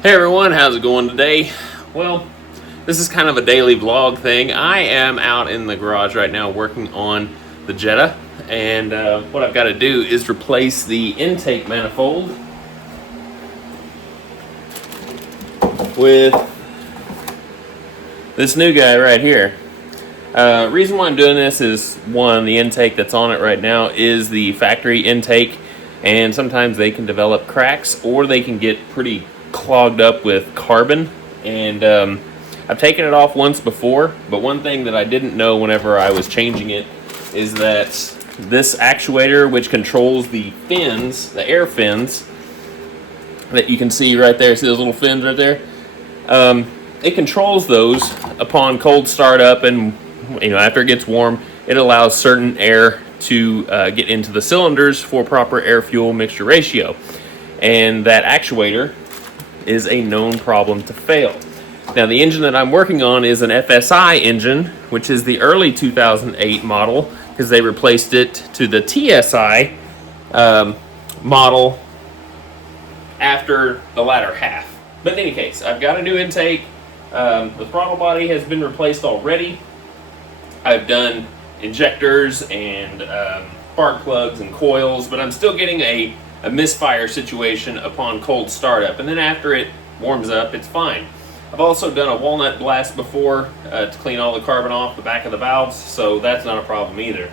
Hey everyone, how's it going today? Well, this is kind of a daily vlog thing. I am out in the garage right now working on the Jetta, and what I've got to do is replace the intake manifold with this new guy right here. Reason why I'm doing this is, one, the intake that's on it right now is the factory intake, and sometimes they can develop cracks or they can get pretty clogged up with carbon. And I've taken it off once before, but one thing that I didn't know whenever I was changing it is that this actuator, which controls the fins, the air fins that you can see right there, see those little fins right there, it controls those upon cold startup, and after it gets warm, it allows certain air to get into the cylinders for proper air fuel mixture ratio, and that actuator is a known problem to fail. Now, the engine that I'm working on is an FSI engine, which is the early 2008 model, because they replaced it to the TSI model after the latter half. But in any case, I've got a new intake. The throttle body has been replaced already. I've done injectors and spark plugs and coils, but I'm still getting a misfire situation upon cold startup, and then after it warms up, it's fine. I've also done a walnut blast before to clean all the carbon off the back of the valves, so that's not a problem either.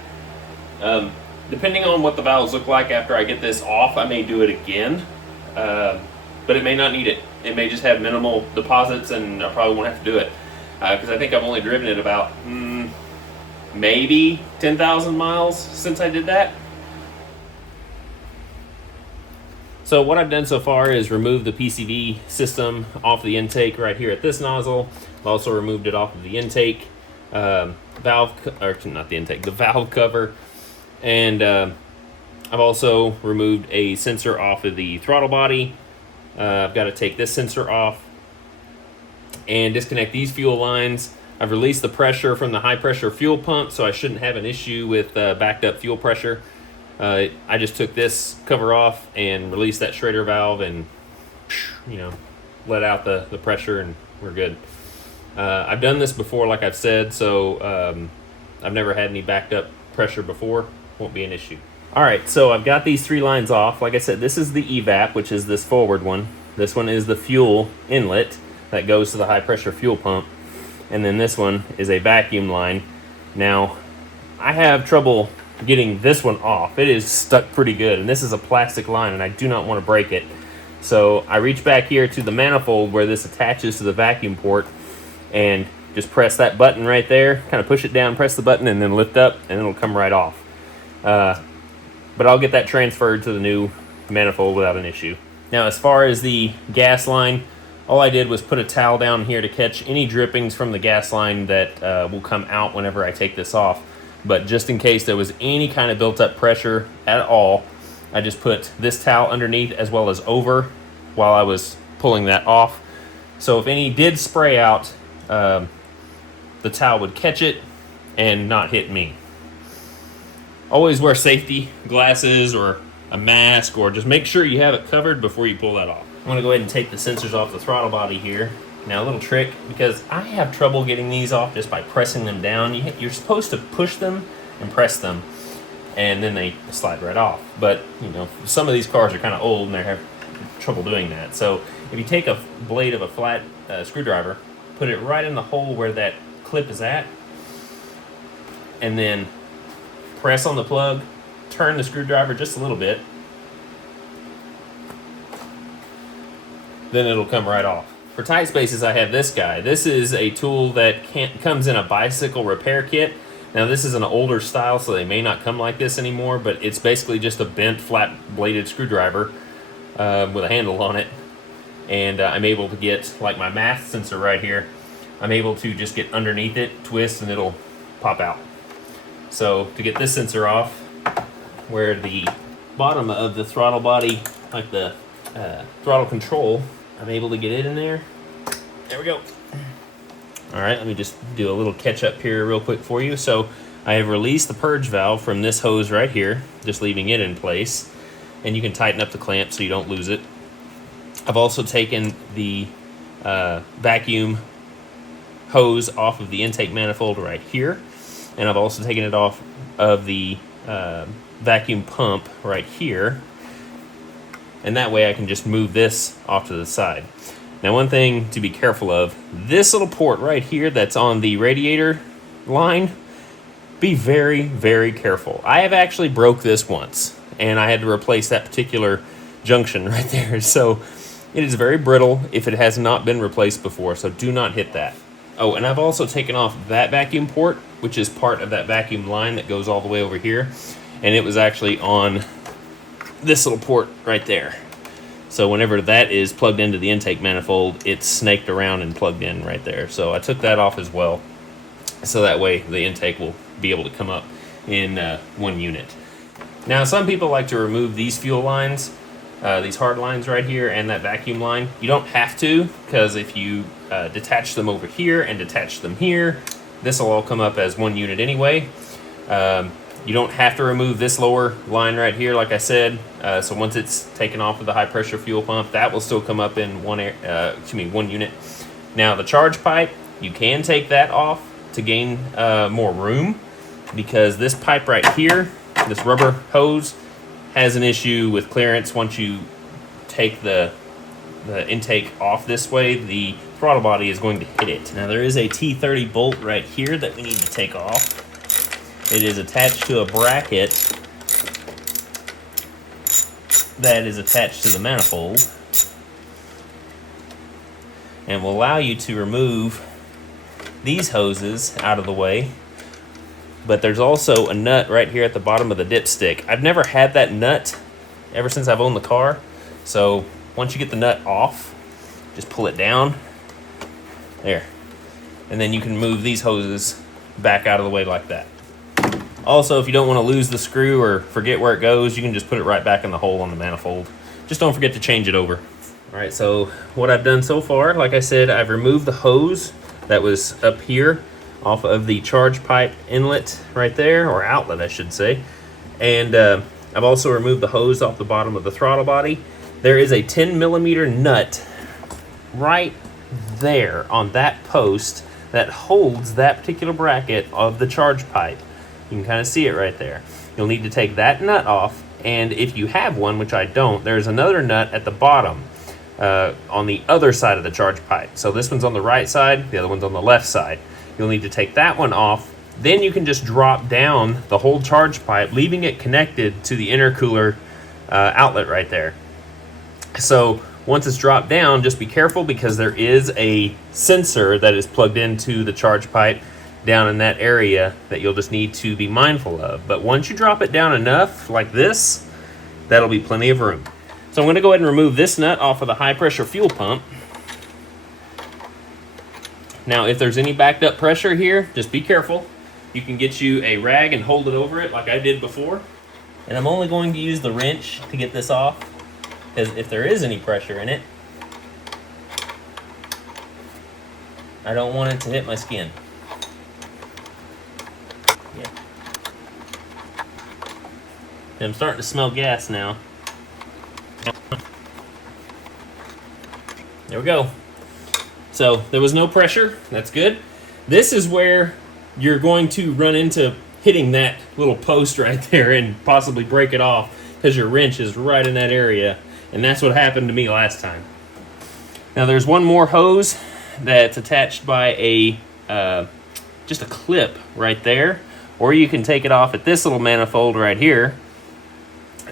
Depending on what the valves look like after I get this off, I may do it again, but it may not need it. It may just have minimal deposits, and I probably won't have to do it, because I think I've only driven it about maybe 10,000 miles since I did that. So what I've done so far is remove the PCV system off the intake right here at this nozzle. I've also removed it off of the intake the valve cover, and I've also removed a sensor off of the throttle body. I've got to take this sensor off and disconnect these fuel lines. I've released the pressure from the high pressure fuel pump, so I shouldn't have an issue with backed up fuel pressure. I just took this cover off and released that Schrader valve and let out the pressure, and we're good. I've done this before, like I've said, so I've never had any backed up pressure before. Won't be an issue. Alright, so I've got these three lines off. Like I said, this is the evap, which is this forward one. This one is the fuel inlet that goes to the high pressure fuel pump, and then this one is a vacuum line. Now, I have trouble getting this one off. It is stuck pretty good, and this is a plastic line, and I do not want to break it. So I reach back here to the manifold where this attaches to the vacuum port, and just press that button right there, kind of push it down, press the button, and then lift up, and it'll come right off. But I'll get that transferred to the new manifold without an issue. Now, as far as the gas line, all I did was put a towel down here to catch any drippings from the gas line that will come out whenever I take this off. But just in case there was any kind of built up pressure at all, I just put this towel underneath as well as over while I was pulling that off. So if any did spray out, the towel would catch it and not hit me. Always wear safety glasses or a mask, or just make sure you have it covered before you pull that off. I'm going to go ahead and take the sensors off the throttle body here. Now, a little trick, because I have trouble getting these off just by pressing them down. You're supposed to push them and press them, and then they slide right off. But, some of these cars are kind of old and they have trouble doing that. So if you take a blade of a flat screwdriver, put it right in the hole where that clip is at, and then press on the plug, turn the screwdriver just a little bit, then it'll come right off. For tight spaces, I have this guy. This is a tool that comes in a bicycle repair kit. Now, this is an older style, so they may not come like this anymore, but it's basically just a bent, flat-bladed screwdriver with a handle on it. And I'm able to get, like my math sensor right here, I'm able to just get underneath it, twist, and it'll pop out. So, to get this sensor off, where the bottom of the throttle body, like the throttle control, I'm able to get it in there. There we go. All right, let me just do a little catch up here real quick for you. So I have released the purge valve from this hose right here, just leaving it in place. And you can tighten up the clamp so you don't lose it. I've also taken the vacuum hose off of the intake manifold right here, and I've also taken it off of the vacuum pump right here, and that way I can just move this off to the side. Now, one thing to be careful of, this little port right here that's on the radiator line, be very, very careful. I have actually broke this once, and I had to replace that particular junction right there. So it is very brittle if it has not been replaced before, so do not hit that. Oh, and I've also taken off that vacuum port, which is part of that vacuum line that goes all the way over here, and it was actually on this little port right there. So whenever that is plugged into the intake manifold, it's snaked around and plugged in right there. So I took that off as well, so that way the intake will be able to come up in one unit. Now, some people like to remove these fuel lines, these hard lines right here, and that vacuum line. You don't have to, because if you detach them over here and detach them here, this will all come up as one unit anyway. You don't have to remove this lower line right here, like I said. So once it's taken off of the high pressure fuel pump, that will still come up in one unit. Now, the charge pipe, you can take that off to gain more room, because this pipe right here, this rubber hose, has an issue with clearance. Once you take the intake off this way, the throttle body is going to hit it. Now, there is a T30 bolt right here that we need to take off. It is attached to a bracket that is attached to the manifold, and will allow you to remove these hoses out of the way. But there's also a nut right here at the bottom of the dipstick. I've never had that nut ever since I've owned the car. So once you get the nut off, just pull it down there, and then you can move these hoses back out of the way like that. Also, if you don't want to lose the screw or forget where it goes, you can just put it right back in the hole on the manifold. Just don't forget to change it over. All right, so what I've done so far, like I said, I've removed the hose that was up here off of the charge pipe inlet right there, or outlet I should say. And I've also removed the hose off the bottom of the throttle body. There is a 10mm nut right there on that post that holds that particular bracket of the charge pipe. You can kind of see it right there. You'll need to take that nut off, and if you have one, which I don't, there's another nut at the bottom on the other side of the charge pipe. So this one's on the right side, the other one's on the left side. You'll need to take that one off. Then you can just drop down the whole charge pipe, leaving it connected to the intercooler outlet right there. So once it's dropped down, just be careful, because there is a sensor that is plugged into the charge pipe down in that area that you'll just need to be mindful of. But once you drop it down enough like this, that'll be plenty of room. So I'm going to go ahead and remove this nut off of the high pressure fuel pump. Now, if there's any backed up pressure here, just be careful. You can get you a rag and hold it over it like I did before. And I'm only going to use the wrench to get this off, because if there is any pressure in it, I don't want it to hit my skin. Yeah. And I'm starting to smell gas now. There we go. So there was no pressure. That's good. This is where you're going to run into hitting that little post right there and possibly break it off, because your wrench is right in that area. And that's what happened to me last time. Now there's one more hose that's attached by a just a clip right there, or you can take it off at this little manifold right here.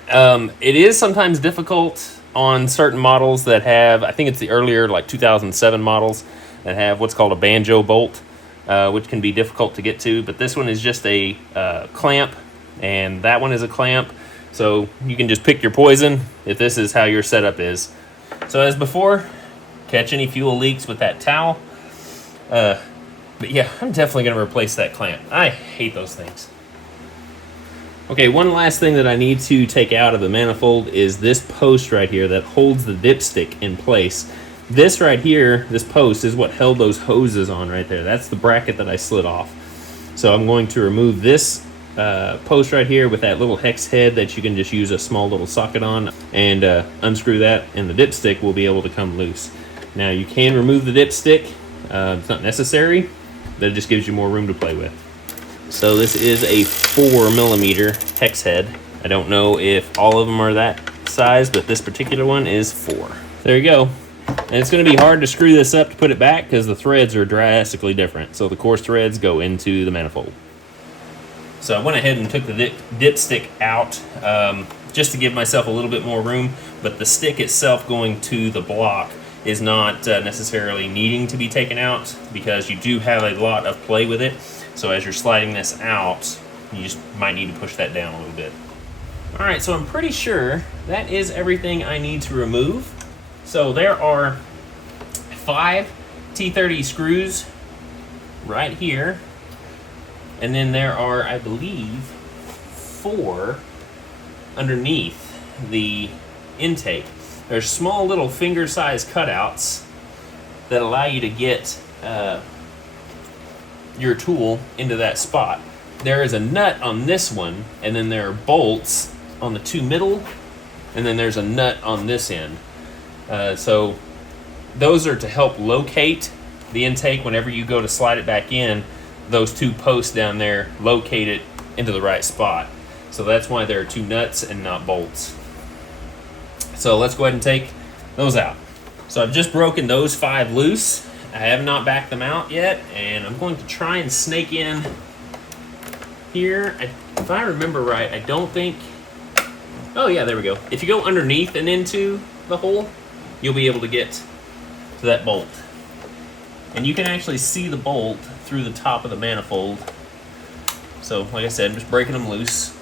It is sometimes difficult on certain models that have, I think it's the earlier, like 2007 models, that have what's called a banjo bolt, which can be difficult to get to. But this one is just a clamp, and that one is a clamp. So you can just pick your poison if this is how your setup is. So as before, catch any fuel leaks with that towel. But yeah, I'm definitely going to replace that clamp. I hate those things. Okay, one last thing that I need to take out of the manifold is this post right here that holds the dipstick in place. This right here, this post, is what held those hoses on right there. That's the bracket that I slid off. So I'm going to remove this post right here with that little hex head that you can just use a small little socket on, and unscrew that, and the dipstick will be able to come loose. Now you can remove the dipstick. It's not necessary, but it just gives you more room to play with. So this is a 4mm hex head. I don't know if all of them are that size, but this particular one is 4. There you go. And it's going to be hard to screw this up to put it back because the threads are drastically different. So the coarse threads go into the manifold. So I went ahead and took the dipstick out just to give myself a little bit more room, but the stick itself going to the block is not necessarily needing to be taken out because you do have a lot of play with it. So as you're sliding this out, you just might need to push that down a little bit. All right, so I'm pretty sure that is everything I need to remove. So there are 5 T30 screws right here. And then there are, I believe, 4 underneath the intake. There's small little finger-sized cutouts that allow you to get your tool into that spot. There is a nut on this one, and then there are bolts on the 2 middle, and then there's a nut on this end. So those are to help locate the intake whenever you go to slide it back in. Those 2 posts down there locate it into the right spot. So that's why there are 2 nuts and not bolts. So let's go ahead and take those out. So I've just broken those 5 loose. I have not backed them out yet, and I'm going to try and snake in here. If I remember right, I don't think... Oh yeah, there we go. If you go underneath and into the hole, you'll be able to get to that bolt. And you can actually see the bolt through the top of the manifold. So, like I said, I'm just breaking them loose.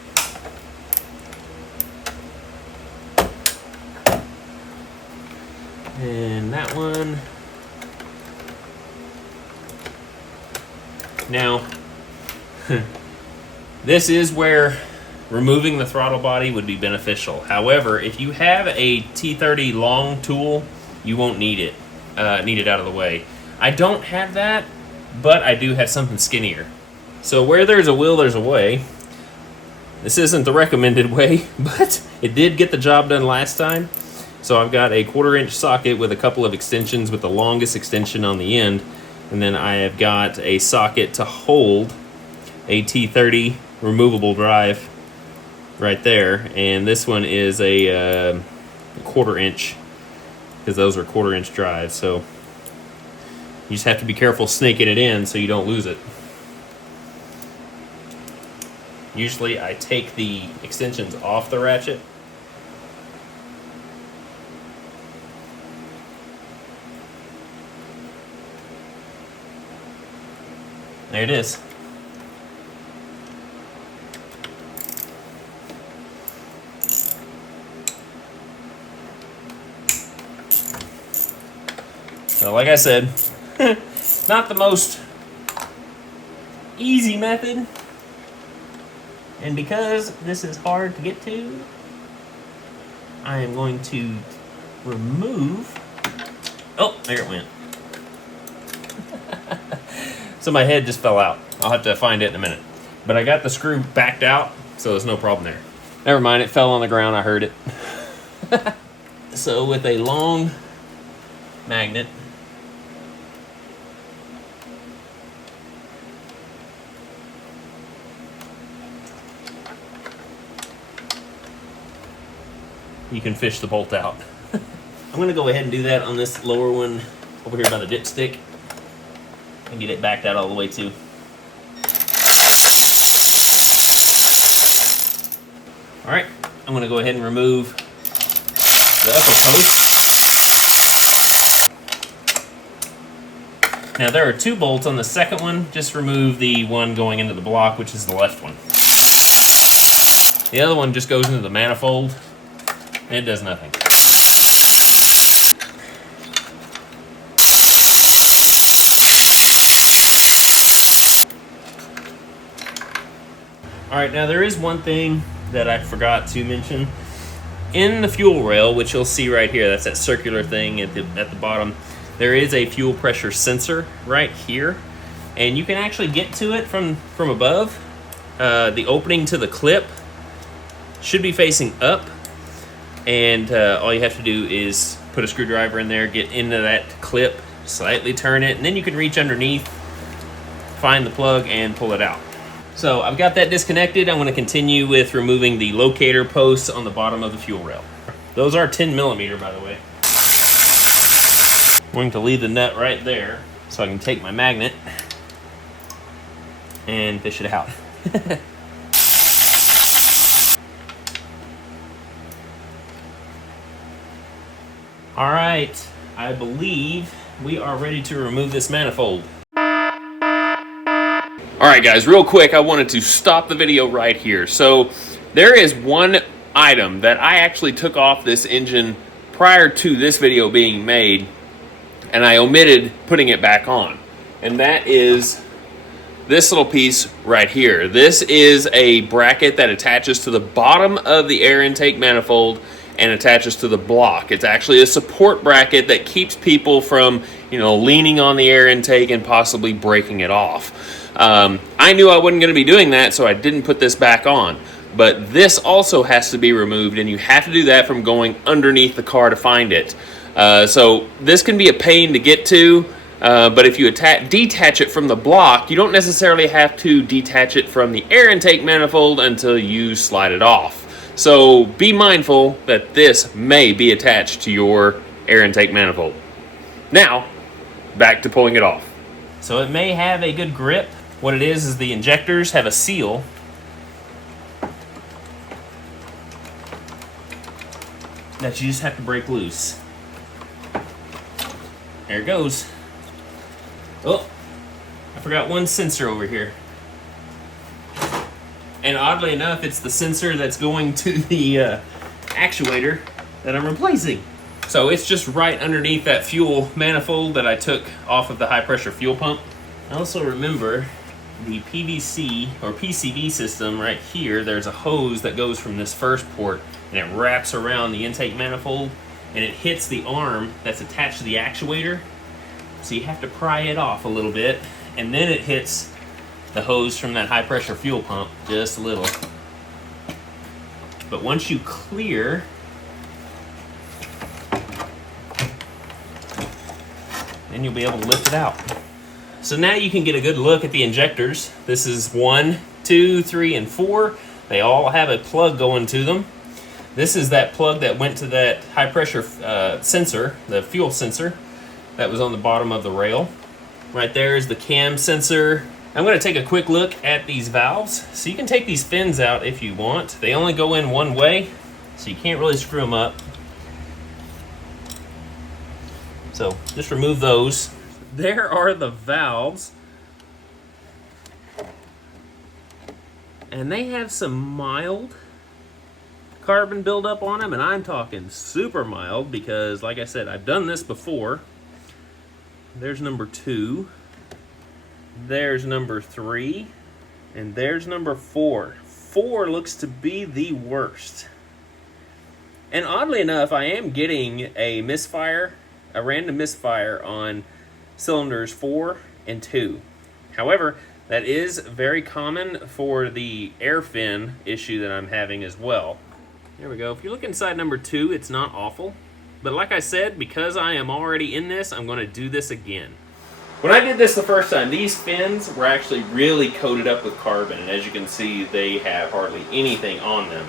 And that one. Now, this is where removing the throttle body would be beneficial. However, if you have a T30 long tool, you won't need it out of the way. I don't have that, but I do have something skinnier. So where there's a will, there's a way. This isn't the recommended way, but it did get the job done last time. So I've got a 1/4-inch socket with a couple of extensions with the longest extension on the end. And then I have got a socket to hold a T30 removable drive right there. And this one is a 1/4-inch because those are 1/4-inch drives. So you just have to be careful snaking it in so you don't lose it. Usually I take the extensions off the ratchet. There it is. So like I said, not the most easy method. And because this is hard to get to, I am going to remove... Oh, there it went. So my head just fell out. I'll have to find it in a minute. But I got the screw backed out, so there's no problem there. Never mind, it fell on the ground, I heard it. So with a long magnet, you can fish the bolt out. I'm gonna go ahead and do that on this lower one over here by the dipstick and get it backed out all the way too. All right, I'm gonna go ahead and remove the upper post. Now there are 2 bolts on the second one. Just remove the one going into the block, which is the left one. The other one just goes into the manifold. It does nothing. All right, now there is one thing that I forgot to mention. In the fuel rail, which you'll see right here, that's that circular thing at the bottom, there is a fuel pressure sensor right here. And you can actually get to it from above. the opening to the clip should be facing up, and all you have to do is put a screwdriver in there, get into that clip, slightly turn it, and then you can reach underneath, find the plug, and pull it out. So I've got that disconnected. I'm going to continue with removing the locator posts on the bottom of the fuel rail. Those are 10mm, by the way. I'm going to leave the nut right there so I can take my magnet and fish it out. All right, I believe we are ready to remove this manifold. All right, guys, real quick, I wanted to stop the video right here. So there is one item that I actually took off this engine prior to this video being made, and I omitted putting it back on. And that is this little piece right here. This is a bracket that attaches to the bottom of the air intake manifold and attaches to the block. It's actually a support bracket that keeps people from, leaning on the air intake and possibly breaking it off. I knew I wasn't going to be doing that, so I didn't put this back on. But this also has to be removed, and you have to do that from going underneath the car to find it. So this can be a pain to get to, but if you detach it from the block, you don't necessarily have to detach it from the air intake manifold until you slide it off. So be mindful that this may be attached to your air intake manifold. Now, back to pulling it off. So it may have a good grip. What it is the injectors have a seal that you just have to break loose. There it goes. Oh, I forgot one sensor over here. And oddly enough, it's the sensor that's going to the actuator that I'm replacing. So it's just right underneath that fuel manifold that I took off of the high pressure fuel pump. I also remember the PVC or PCV system right here. There's a hose that goes from this first port and it wraps around the intake manifold and it hits the arm that's attached to the actuator. So you have to pry it off a little bit, and then it hits the hose from that high pressure fuel pump just a little. But once you clear, then you'll be able to lift it out. So now you can get a good look at the injectors. This is 1, 2, 3, and 4. They all have a plug going to them. This is that plug that went to that high pressure sensor, the fuel sensor that was on the bottom of the rail. Right there is the cam sensor. I'm going to take a quick look at these valves. So you can take these fins out if you want. They only go in one way, so you can't really screw them up. So just remove those. There are the valves. And they have some mild carbon buildup on them, and I'm talking super mild because, like I said, I've done this before. There's number 2. There's number 3. And there's number 4. 4 looks to be the worst. And oddly enough, I am getting a misfire, a random misfire on cylinders 4 and 2. However, that is very common for the air fin issue that I'm having as well. There we go. If you look inside number 2, it's not awful. But like I said, because I am already in this, I'm going to do this again. When I did this the first time, these fins were actually really coated up with carbon. And as you can see, they have hardly anything on them.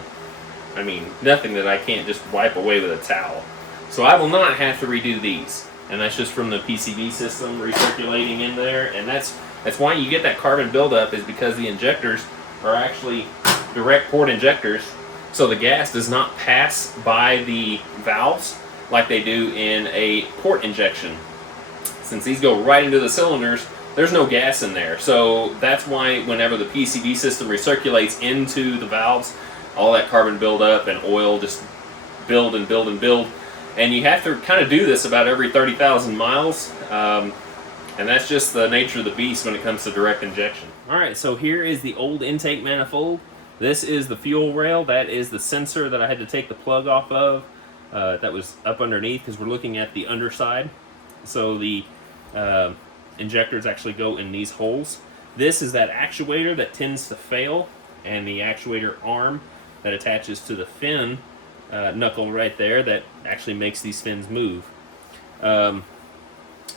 I mean, nothing that I can't just wipe away with a towel. So I will not have to redo these. And that's just from the PCV system recirculating in there. And that's why you get that carbon buildup, is because the injectors are actually direct port injectors. So the gas does not pass by the valves like they do in a port injection. Since these go right into the cylinders, there's no gas in there. So that's why whenever the PCV system recirculates into the valves, all that carbon buildup and oil just build and build and build. And you have to kind of do this about every 30,000 miles. And that's just the nature of the beast when it comes to direct injection. Alright, so here is the old intake manifold. This is the fuel rail. That is the sensor that I had to take the plug off of. That was up underneath because we're looking at the underside. So the injectors actually go in these holes. This is that actuator that tends to fail. and the actuator arm that attaches to the fin knuckle right there that actually makes these fins move.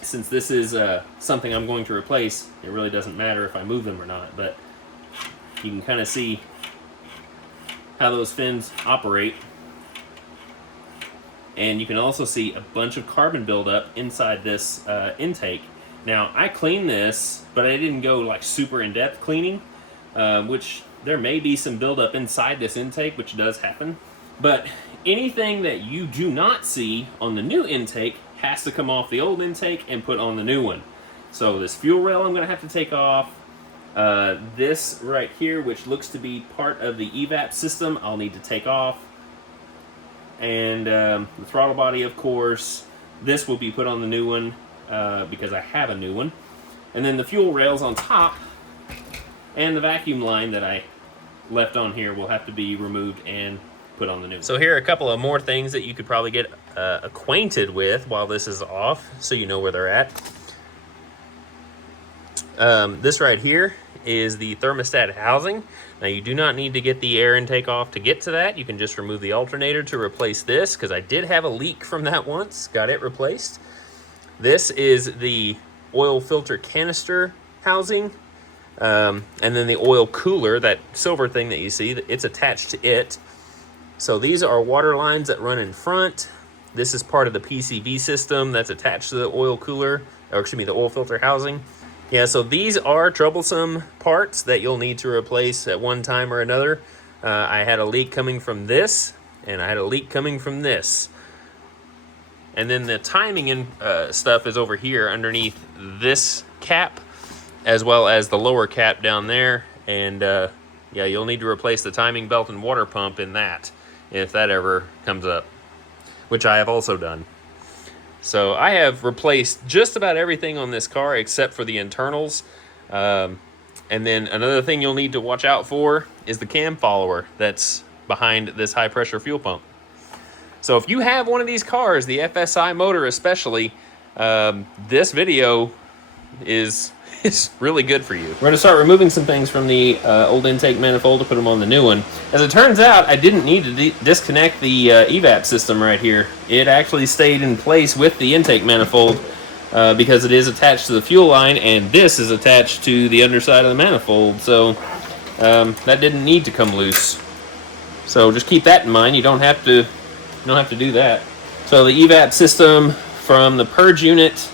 Since this is something I'm going to replace, it really doesn't matter if I move them or not, but you can kind of see how those fins operate. And you can also see a bunch of carbon buildup inside this intake. Now, I cleaned this, but I didn't go like super in-depth cleaning, which there may be some buildup inside this intake, which does happen. But anything that you do not see on the new intake has to come off the old intake and put on the new one. So this fuel rail I'm going to have to take off. This right here, which looks to be part of the evap system, I'll need to take off. And the throttle body, of course, this will be put on the new one because I have a new one. And then the fuel rails on top and the vacuum line that I left on here will have to be removed and put on the new one. So here are a couple of more things that you could probably get acquainted with while this is off, so you know where they're at. This right here is the thermostat housing. Now you do not need to get the air intake off to get to that. You can just remove the alternator to replace this, because I did have a leak from that once, got it replaced. This is the oil filter canister housing, and then the oil cooler, that silver thing that you see, it's attached to it. So these are water lines that run in front. This is part of the PCV system that's attached to the oil cooler, or excuse me, the oil filter housing. Yeah, so these are troublesome parts that you'll need to replace at one time or another. I had a leak coming from this, and I had a leak coming from this. And then the timing and stuff is over here underneath this cap, as well as the lower cap down there. And yeah, you'll need to replace the timing belt and water pump in that, if that ever comes up, which I have also done. So I have replaced just about everything on this car except for the internals. And then another thing you'll need to watch out for is the cam follower that's behind this high pressure fuel pump. So if you have one of these cars, the FSI motor especially, this video is really good for you. We're going to start removing some things from the old intake manifold to put them on the new one. As it turns out, I didn't need to disconnect the evap system right here. It actually stayed in place with the intake manifold because it is attached to the fuel line, and this is attached to the underside of the manifold. So that didn't need to come loose. So just keep that in mind. You don't have to do that. So the evap system from the purge unit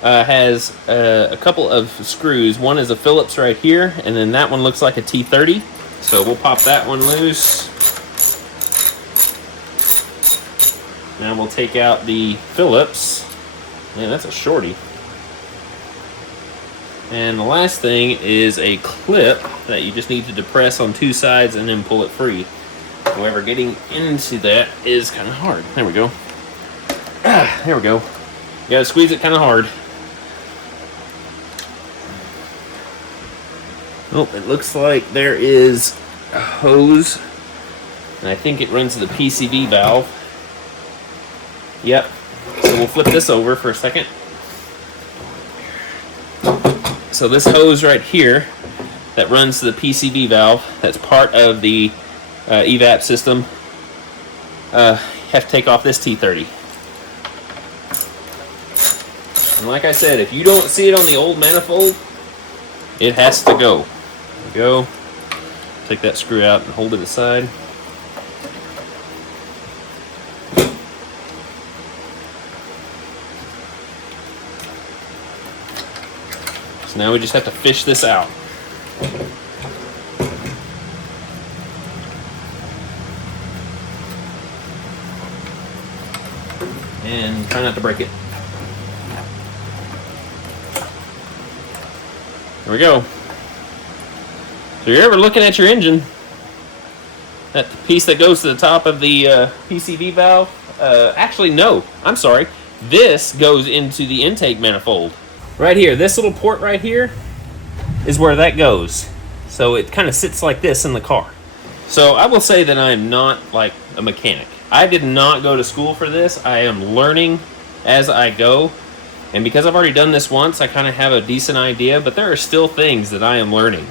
has a couple of screws. One is a Phillips right here, and then that one looks like a T30. So we'll pop that one loose. Now we'll take out the Phillips. Man, that's a shorty. And the last thing is a clip that you just need to depress on two sides and then pull it free. However, getting into that is kind of hard. There we go. There we go. You gotta squeeze it kind of hard. Oh, it looks like there is a hose, and I think it runs to the PCV valve. Yep. So we'll flip this over for a second. So this hose right here that runs to the PCV valve, that's part of the evap system, have to take off this T30. And like I said, if you don't see it on the old manifold, it has to go. There we go. Take that screw out and hold it aside. So now we just have to fish this out. And try not to break it. There we go. So you're ever looking at your engine, that piece that goes to the top of the PCV valve, actually no, I'm sorry. This goes into the intake manifold. Right here, this little port right here is where that goes. So it kind of sits like this in the car. So I will say that I am not like a mechanic. I did not go to school for this. I am learning as I go. And because I've already done this once, I kind of have a decent idea, but there are still things that I am learning.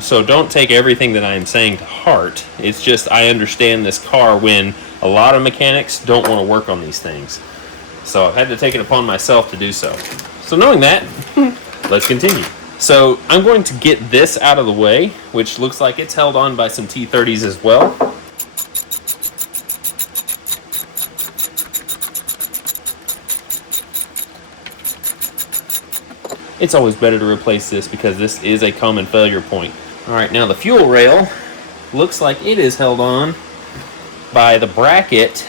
So don't take everything that I'm saying to heart. It's just I understand this car when a lot of mechanics don't want to work on these things. So I've had to take it upon myself to do so. So knowing that, let's continue. So I'm going to get this out of the way, which looks like it's held on by some T30s as well. It's always better to replace this because this is a common failure point. All right, now the fuel rail looks like it is held on by the bracket.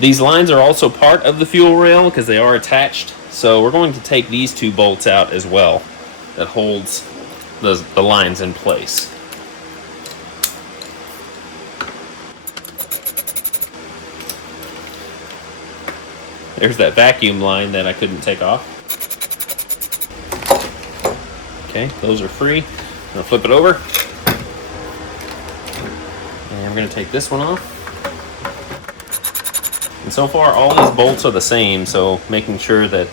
These lines are also part of the fuel rail because they are attached. So we're going to take these two bolts out as well that holds the lines in place. There's that vacuum line that I couldn't take off. Okay, those are free. I'm gonna flip it over. And we're gonna take this one off. And so far, all these bolts are the same, so making sure that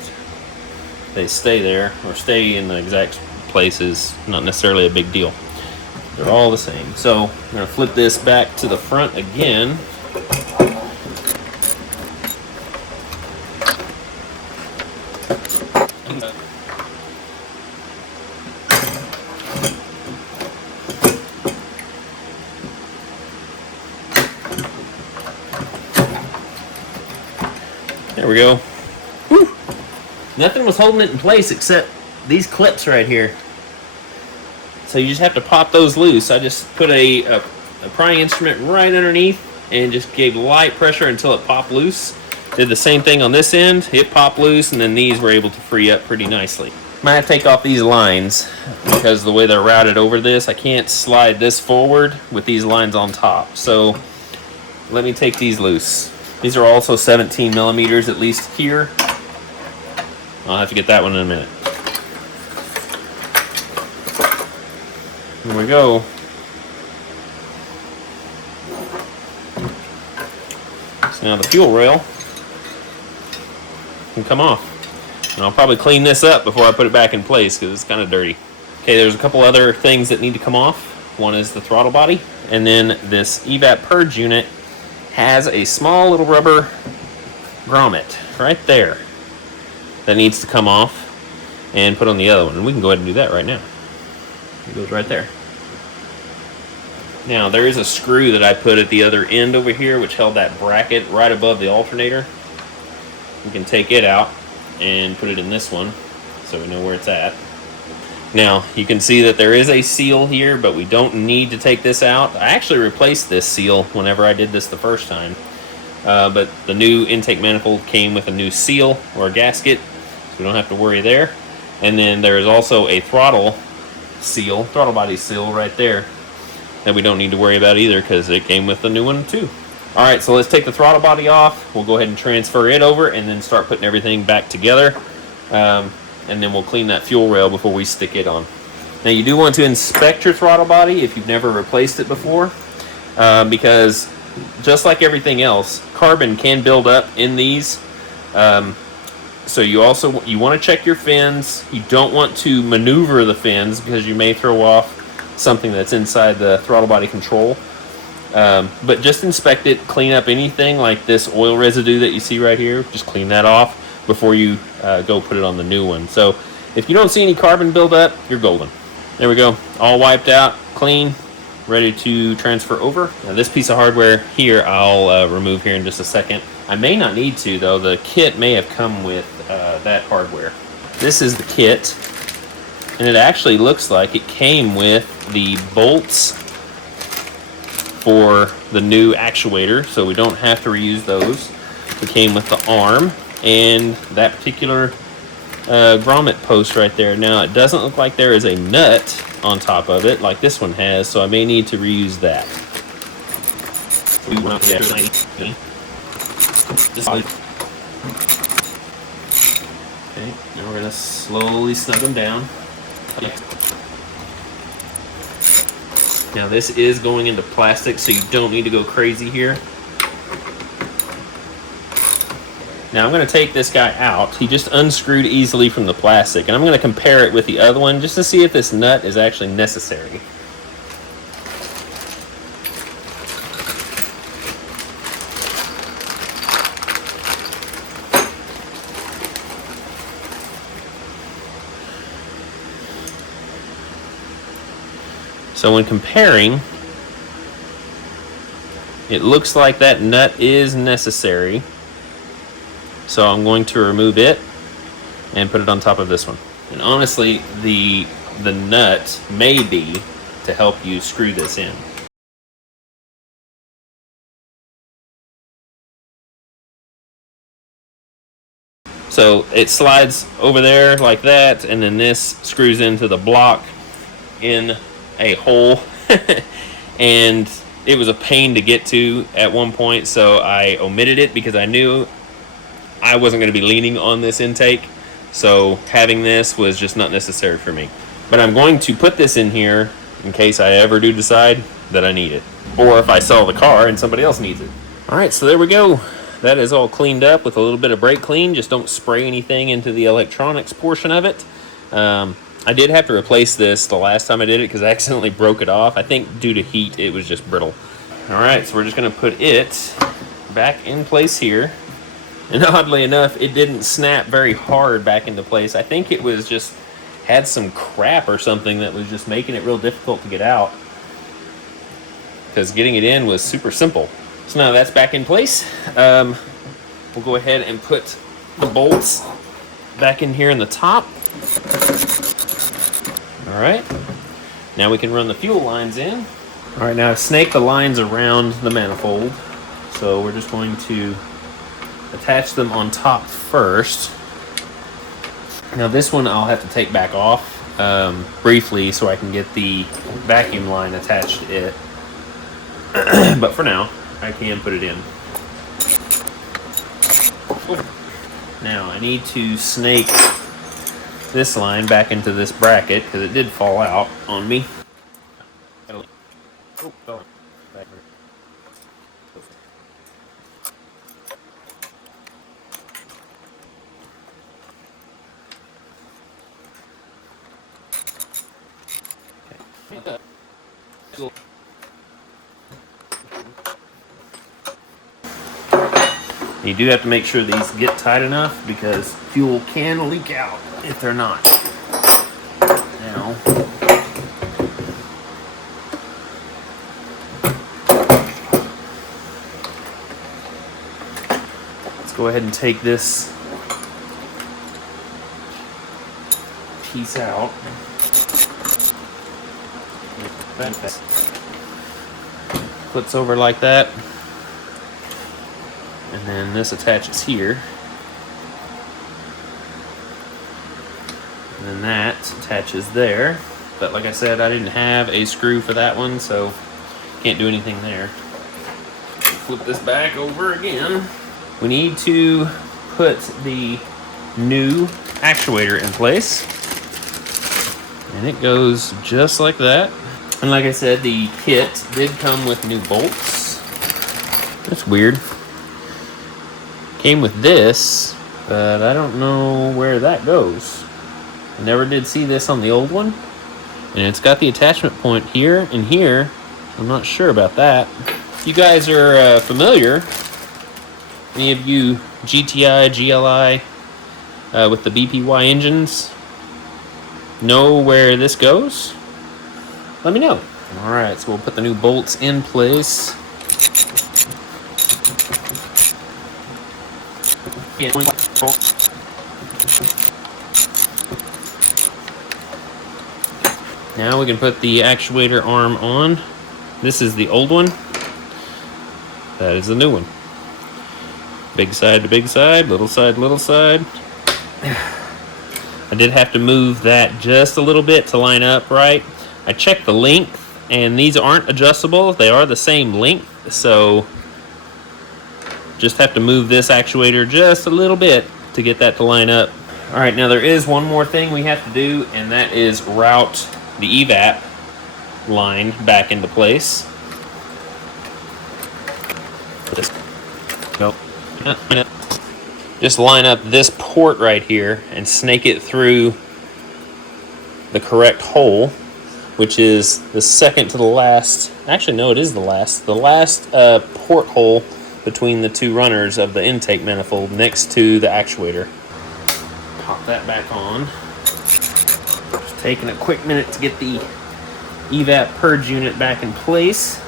they stay there or stay in the exact place is not necessarily a big deal. They're all the same. So I'm gonna flip this back to the front again. There we go. Whew. Nothing was holding it in place except these clips right here. So you just have to pop those loose. I just put a prying instrument right underneath and just gave light pressure until it popped loose. Did the same thing on this end. It popped loose, and then these were able to free up pretty nicely. Might have to take off these lines because the way they're routed over this, I can't slide this forward with these lines on top. So let me take these loose. These are also 17 millimeters, at least here. I'll have to get that one in a minute. Here we go. So now the fuel rail can come off. And I'll probably clean this up before I put it back in place because it's kind of dirty. Okay, there's a couple other things that need to come off. One is the throttle body, and then this evap purge unit has a small little rubber grommet right there that needs to come off and put on the other one. And we can go ahead and do that right now. It goes right there. Now there is a screw that I put at the other end over here which held that bracket right above the alternator. We can take it out and put it in this one so we know where it's at. Now you can see that there is a seal here, but we don't need to take this out. I actually replaced this seal whenever I did this the first time, but the new intake manifold came with a new seal or a gasket, so we don't have to worry there. And then there is also a throttle body seal right there that we don't need to worry about either because it came with the new one too. All right, so let's take the throttle body off. We'll go ahead and transfer it over and then start putting everything back together. And then we'll clean that fuel rail before we stick it on. Now you do want to inspect your throttle body if you've never replaced it before, because just like everything else, carbon can build up in these. So you want to check your fins. You don't want to maneuver the fins because you may throw off something that's inside the throttle body control. But just inspect it, clean up anything like this oil residue that you see right here. Just clean that off before you go put it on the new one. So if you don't see any carbon buildup, you're golden. There we go, all wiped out, clean, ready to transfer over. Now this piece of hardware here I'll remove here in just a second. I may not need to though. The kit may have come with that hardware. This is the kit, and it actually looks like it came with the bolts for the new actuator, so we don't have to reuse those. It came with the arm and that particular grommet post right there. Now it doesn't look like there is a nut on top of it like this one has, so I may need to reuse that. Okay, now we're going to slowly snug them down. Now this is going into plastic, so you don't need to go crazy here. Now I'm going to take this guy out. He just unscrewed easily from the plastic, and I'm going to compare it with the other one just to see if this nut is actually necessary. So when comparing, it looks like that nut is necessary. So I'm going to remove it and put it on top of this one. And honestly, the nut may be to help you screw this in. So it slides over there like that, and then this screws into the block in a hole. And it was a pain to get to at one point, so I omitted it because I knew I wasn't going to be leaning on this intake. So having this was just not necessary for me. But I'm going to put this in here in case I ever do decide that I need it. Or if I sell the car and somebody else needs it. Alright, so there we go. That is all cleaned up with a little bit of brake clean. Just don't spray anything into the electronics portion of it. I did have to replace this the last time I did it because I accidentally broke it off. I think due to heat, it was just brittle. Alright, so we're just going to put it back in place here. And oddly enough, it didn't snap very hard back into place. I think it was just had some crap or something that was just making it real difficult to get out. Because getting it in was super simple. So now that's back in place. We'll go ahead and put the bolts back in here in the top. Alright. Now we can run the fuel lines in. Alright, now I've snaked the lines around the manifold. So we're just going to attach them on top first. Now this one I'll have to take back off briefly so I can get the vacuum line attached to it. But for now, I can put it in. Now I need to snake this line back into this bracket because it did fall out on me. You do have to make sure these get tight enough because fuel can leak out if they're not. Now, let's go ahead and take this piece out. Flips over like that. And then this attaches here. And then that attaches there. But like I said, I didn't have a screw for that one, so can't do anything there. Flip this back over again. We need to put the new actuator in place. And it goes just like that. And like I said, the kit did come with new bolts. That's weird. Came with this, but I don't know where that goes. I never did see this on the old one. And it's got the attachment point here and here. I'm not sure about that. If you guys are familiar, any of you GTI, GLI with the BPY engines know where this goes? Let me know. Alright, so we'll put the new bolts in place. Now we can put the actuator arm on. This is the old one. That is the new one. Big side to big side, little side, little side. I did have to move that just a little bit to line up right. I checked the length, and these aren't adjustable. They are the same length, so just have to move this actuator just a little bit to get that to line up. All right, now there is one more thing we have to do, and that is route the evap line back into place. just line up this port right here and snake it through the correct hole, which is the second to the last. Actually, no, it is the last. The last port hole between the two runners of the intake manifold next to the actuator. Pop that back on. Just taking a quick minute to get the evap purge unit back in place,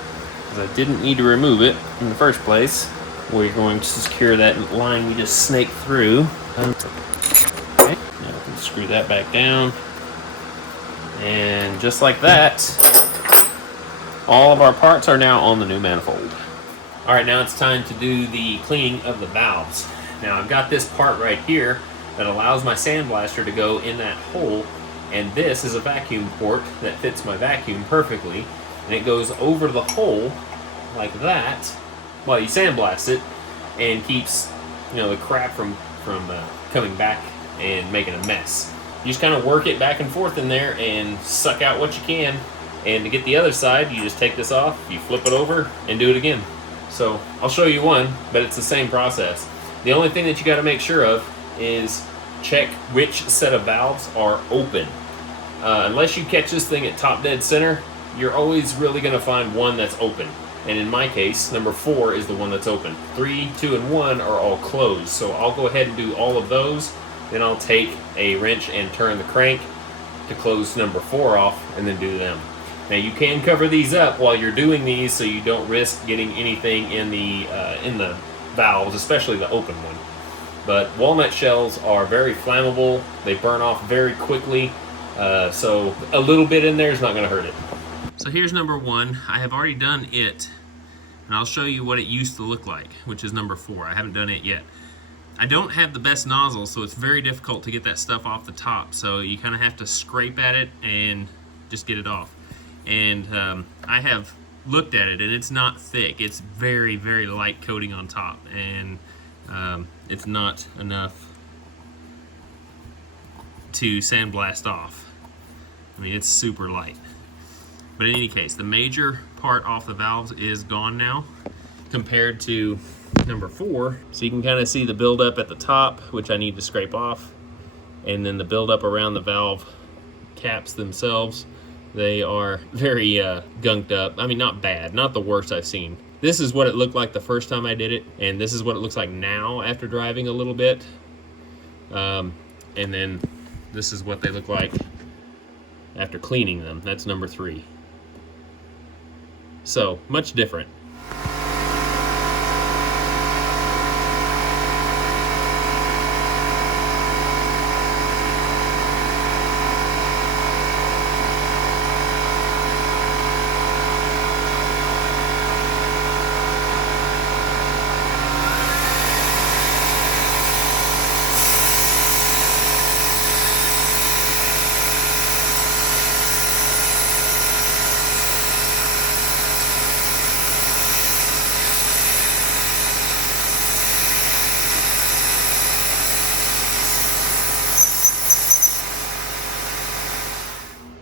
because I didn't need to remove it in the first place. We're going to secure that line we just snaked through. Okay, now we can screw that back down. And just like that, all of our parts are now on the new manifold. All right, now it's time to do the cleaning of the valves. Now I've got this part right here that allows my sandblaster to go in that hole, and this is a vacuum port that fits my vacuum perfectly, and it goes over the hole like that while you sandblast it, and keeps, you know, the crap from coming back and making a mess. You just kind of work it back and forth in there and suck out what you can. And to get the other side, you just take this off, you flip it over, and do it again. So I'll show you one, but it's the same process. The only thing that you got to make sure of is check which set of valves are open. Unless you catch this thing at top dead center, you're always really going to find one that's open. And in my case, number 4 is the one that's open. 3, 2, and 1 are all closed. So I'll go ahead and do all of those. Then I'll take a wrench and turn the crank to close number 4 off, and then do them. Now you can cover these up while you're doing these, so you don't risk getting anything in the valves, especially the open one. But walnut shells are very flammable. They burn off very quickly, so a little bit in there is not going to hurt it. So here's number 1. I have already done it, and I'll show you what it used to look like, which is number 4. I haven't done it yet. I don't have the best nozzle, so it's very difficult to get that stuff off the top. So you kind of have to scrape at it and just get it off. And I have looked at it, and it's not thick. It's very, very light coating on top, and it's not enough to sandblast off. I mean, it's super light. But in any case, the major part off the valves is gone now compared to number 4. So you can kind of see the buildup at the top, which I need to scrape off, and then the buildup around the valve caps themselves. They are very gunked up. I mean, not bad, not the worst I've seen. This is what it looked like the first time I did it, and this is what it looks like now after driving a little bit. And then this is what they look like after cleaning them. That's number 3. So, much different.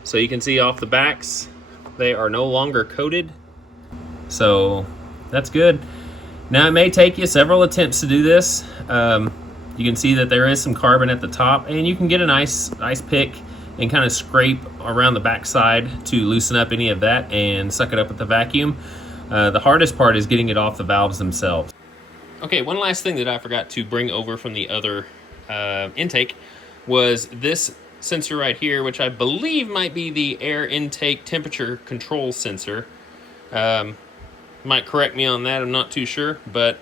So you can see off the backs, they are no longer coated. So that's good. Now it may take you several attempts to do this. You can see that there is some carbon at the top, and you can get a nice pick and kind of scrape around the back side to loosen up any of that and suck it up with the vacuum. The hardest part is getting it off the valves themselves. Okay, one last thing that I forgot to bring over from the other intake was this sensor right here, which I believe might be the air intake temperature control sensor. Might correct me on that, I'm not too sure, but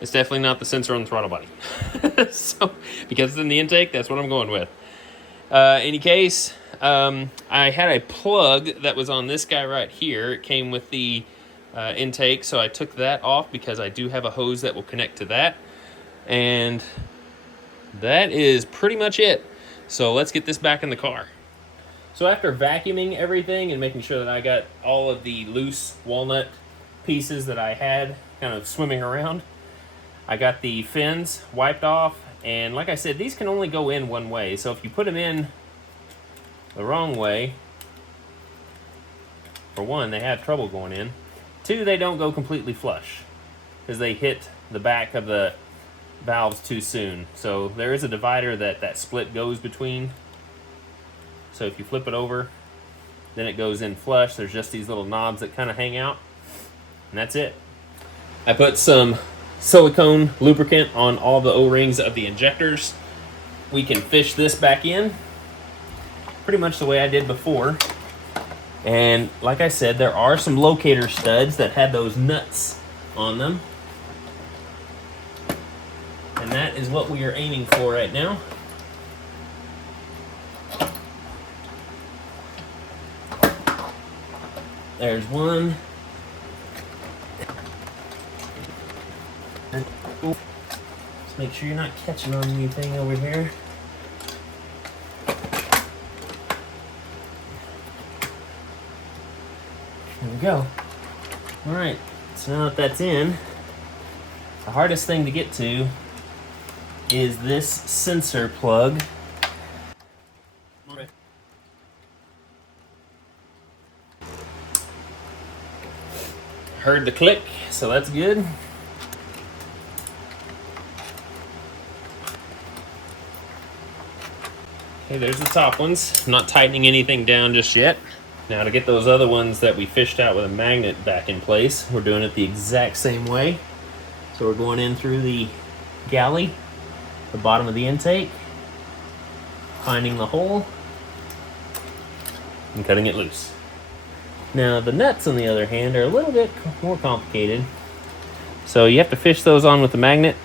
it's definitely not the sensor on the throttle body. So, because it's in the intake, that's what I'm going with. Any case, I had a plug that was on this guy right here. It came with the intake, so I took that off because I do have a hose that will connect to that. And that is pretty much it. So let's get this back in the car. So after vacuuming everything and making sure that I got all of the loose walnut pieces that I had kind of swimming around, I got the fins wiped off. And like I said, these can only go in one way. So if you put them in the wrong way, for one, they have trouble going in. 2, they don't go completely flush because they hit the back of the valves too soon. So there is a divider that split goes between. So if you flip it over, then it goes in flush. There's just these little knobs that kind of hang out, and that's it. I put some silicone lubricant on all the O-rings of the injectors. We can fish this back in pretty much the way I did before. And like I said, there are some locator studs that had those nuts on them. And that is what we are aiming for right now. There's one. Just make sure you're not catching on anything over here. There we go. All right, so now that that's in, the hardest thing to get to is this sensor plug. Heard the click, so that's good. Okay, there's the top ones. I'm not tightening anything down just yet. Now to get those other ones that we fished out with a magnet back in place, we're doing it the exact same way. So we're going in through the galley, the bottom of the intake, finding the hole, and cutting it loose. Now the nuts, on the other hand, are a little bit more complicated. So you have to fish those on with the magnet.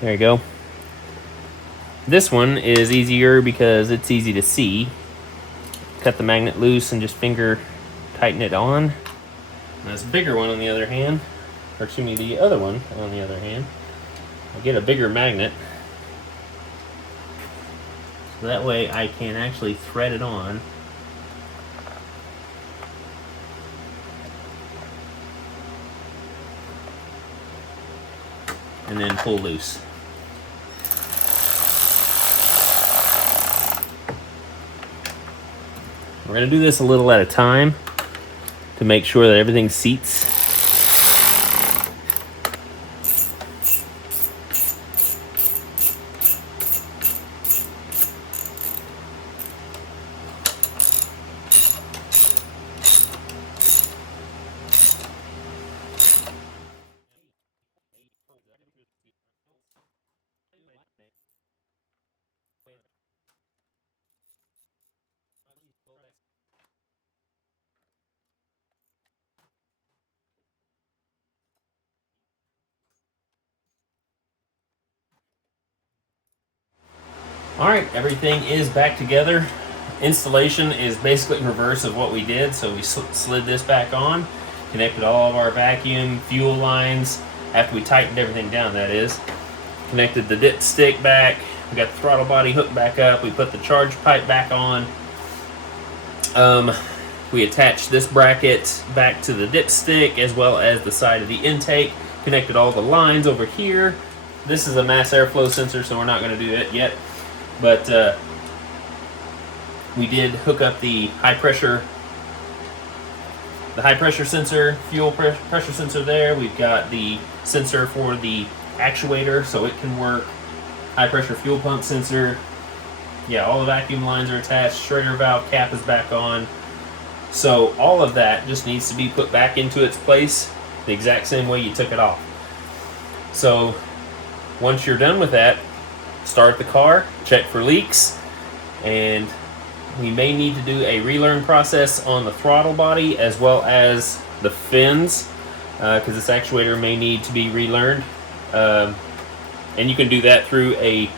There you go. This one is easier because it's easy to see. Cut the magnet loose and just finger tighten it on. And this bigger one on the other hand, or excuse me, the other one on the other hand, I'll get a bigger magnet. So that way I can actually thread it on. And then pull loose. We're going to do this a little at a time to make sure that everything seats. All right, everything is back together. Installation is basically reverse of what we did. So we slid this back on, connected all of our vacuum, fuel lines, after we tightened everything down, that is. Connected the dipstick back, we got the throttle body hooked back up, we put the charge pipe back on. We attached this bracket back to the dipstick as well as the side of the intake, connected all the lines over here. This is a mass airflow sensor, so we're not going to do that yet. But we did hook up the high pressure sensor, fuel pressure sensor there. We've got the sensor for the actuator, so it can work. High pressure fuel pump sensor. Yeah, all the vacuum lines are attached. Schrader valve cap is back on. So all of that just needs to be put back into its place the exact same way you took it off. So once you're done with that, start the car, check for leaks, and we may need to do a relearn process on the throttle body as well as the fins, because this actuator may need to be relearned. And you can do that through a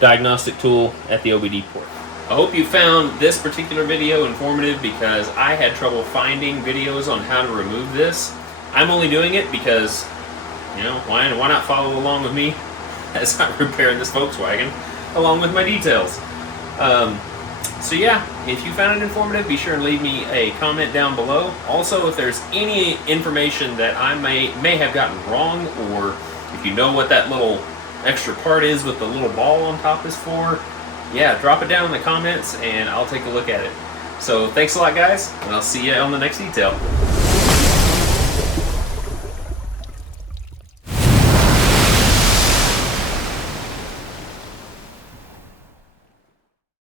diagnostic tool at the OBD port. I hope you found this particular video informative, because I had trouble finding videos on how to remove this. I'm only doing it because, you know, why not follow along with me as I'm repairing this Volkswagen along with my details. So yeah, if you found it informative, be sure and leave me a comment down below. Also, if there's any information that I may have gotten wrong, or if you know what that little extra part is with the little ball on top is for, yeah, drop it down in the comments and I'll take a look at it. So thanks a lot, guys, and I'll see you on the next detail.